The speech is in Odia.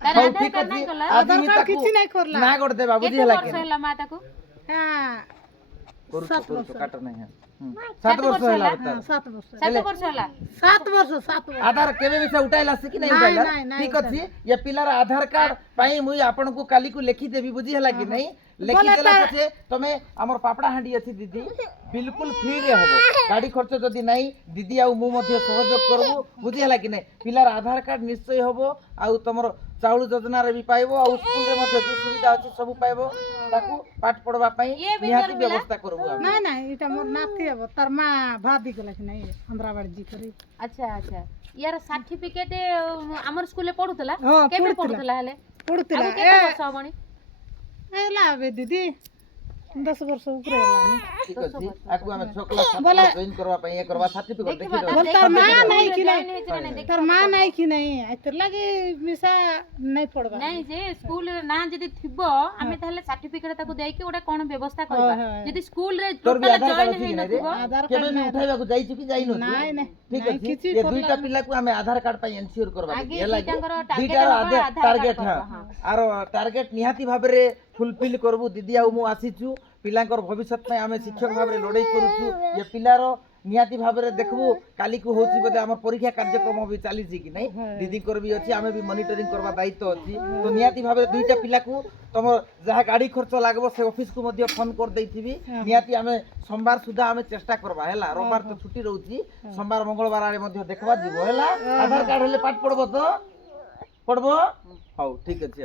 ତାର ହଉ ଆଧାର ଠିକ କାର୍ଡ ଅଛି ନାଇଁ କଲା ଆଜି ଆଧାର ହିଁ କାର୍ଡ ତାକୁ କିଛି ନାଇଁ କରଲା ନା କରିଦେ ବାବୁଜି କେତେ ହେଲା ବର୍ଷ କି ହେଲା ମା ତାକୁ হ্যাঁ କରୁଛୁ କାଟ ନାହିଁ 7 ସାତ ବର୍ଷ ବର୍ଷ ହେଲା ହେଲା? ତାର। 7 ବର୍ଷ 7 ବର୍ଷ ହେଲା 7 ବର୍ଷ 7 ବର୍ଷ ଆଧାର କେବେ ବି ସେ ଉଠାଇଲା କି ନାଇଁ ନାଇଁ, ଉଠାଇଲା ନାଇଁ, ନାଇଁ ଠିକ ଅଛି ଏ ପିଲାର ଆଧାର କାର୍ଡ ପାଇଁ ମୁଇଁ ଆପଣଙ୍କୁ କାଲିକୁ ଲେଖିଦେବି ବୁଝି ହେଲା କି ନାଇଁ ଲେଖିଦେଲା ପଛେ ତମେ ଆମର ପାପଡା ହାଣ୍ଡି ଅଛି ଦିଦି ବିଲକୁଲ ଫ୍ରି ରେ ହବ ଗାଡି ଖର୍ଚ୍ଚ ଯଦି ନାଇଁ ଦିଦି ଆଉ ମୁଁ ମଧ୍ୟ ସହଯୋଗ କରବୁ ବୁଝି ହେଲା କି ନାଇଁ ପିଲାର ଆଧାର କାର୍ଡ ନିଶ୍ଚୟ ହବ ଆଉ ତମର ଚାଉଳ ଯୋଜନାରେ ବି ପାଇବ ଆଉ ସ୍କୁଲରେ ମଧ୍ୟ ଯୋଉ ସୁବିଧା ଅଛି ସବୁ ପାଇବ ତାକୁ ପାଠ ପଢବା ପାଇଁ ଇଏ ବି ନିହାତି ମୋର ପିଲା? ବ୍ୟବସ୍ଥା করবো আমি ନାଇଁ ନାଇଁ ଏଇଟା ମୋର ନାତି ହବ ତାର ମା ଭାଦି ଗଲା କି ନାଇଁ ଆନ୍ଧ୍ରାବାଡି ଜି କରି ଆଚ୍ଛା ଆଚ୍ଛା ইয়াର ସାର୍ଟିଫିକେଟ ଆମର ସ୍କୁଲରେ ପଢୁଥିଲା ହଁ, କେବେ ପଢୁଥିଲା। ପଢୁଥିଲା ହେଲେ ପଢୁଥିଲା ଆକୁ କେତେ ବର୍ଷ ହବଣି ହେଲା ଏବେ ଦିଦି 10 ବର୍ଷ ଉପରେ ହେଲାନି ঠিক ଅଛି ଆକୁ ଆମେ 6 କ୍ଲାସ ଜଏନ୍ કરવા ପାଇଁ ଏ કરવા ସାର୍ଟିଫିକେଟ ଦେଖିବା ଦେଖି ତାର ତାର ମା ଦେଖିବା ନାଇଁ କି join ନାଇଁ ହେଇଛି ନା ନାଇଁ ତାର ମା ନାଇଁ କି ନାଇଁ ଏଥିର ଲାଗି ମିଶା ନାଇଁ ପଡବା ନାଇଁ ଯେ ସ୍କୁଲରେ ନାଁ ଯଦି ଥିବ ଆମେ ତାହେଲେ ସାର୍ଟିଫିକେଟ ତାକୁ ଦେଇକି ଗୋଟେ କଣ ବ୍ୟବସ୍ଥା କରିବା ହଁ। ଯଦି ସ୍କୁଲରେ তোর বি ଟୋଟାଲ আধার কার্ড ଜଏନ୍ ଅଛି କି ନାଇଁ রে ହେଇନଥିବ ଆଧାର କେବେ କାର୍ଡ ବି ନାଇଁ ଉଠାଇବାକୁ ଯାଇଛୁ କି ଯାଇନୁ ନାଇଁ ନାଇଁ ଠିକ ନାଇଁ ଅଛି କିଛି ଏ ଦୁଇଟା ପିଲାକୁ ଆମେ ଆଧାର କାର୍ଡ ପାଇଁ ଏନସିଓର କରିବା ଆଗେ ହେଲା କି ଦିଟାଙ୍କର target ଦୁଇଟାର ହବା ଆଧାର ଆଧାର ଟାର୍ଗେଟ card ହଁ କରିବା, ଆର ଟାର୍ଗେଟ ନିହାତି ଭାବରେ ଫୁଲଫିଲ କରବୁ ଦିଦି ଆଉ ମୁଁ ଆସିଛୁ ପିଲାଙ୍କର ଭବିଷ୍ୟତ ପାଇଁ ଆମେ ଶିକ୍ଷକ ଭାବରେ ଲଢେଇ କରୁଛୁ ଏ ପିଲାର ନିହାତି ଭାବରେ ଦେଖବୁ କାଲିକୁ ହଉଛି ବୋଧେ ଆମର ପରୀକ୍ଷା କାର୍ଯ୍ୟକ୍ରମ ବି ଚାଲିଛି କି ନାଇଁ ଦିଦିଙ୍କର ବି ଅଛି ଆମେ ବି ମନିଟରିଂ କରିବା ଦାୟିତ୍ୱ ଅଛି ତ ନିହାତି ଭାବରେ ଦୁଇଟା ପିଲାକୁ ତମ ଯାହା ଗାଡି ଖର୍ଚ୍ଚ ଲାଗବ ସେ ଅଫିସକୁ ମଧ୍ୟ ଫୋନ କରିଦେଇଥିବି ନିହାତି ଆମେ ସୋମବାର ସୁଦ୍ଧା ଆମେ ଚେଷ୍ଟା କରିବା ହେଲା ରବିବାର ତ ଛୁଟି ରହୁଛି ସୋମବାର ମଙ୍ଗଳବାର ଆଡେ ମଧ୍ୟ ଦେଖବା ଯିବ ହେଲା ଆଧାର କାର୍ଡ ହେଲେ ପାଠ ପଢବ ତ ପଢବ ହଉ ଠିକ ଅଛି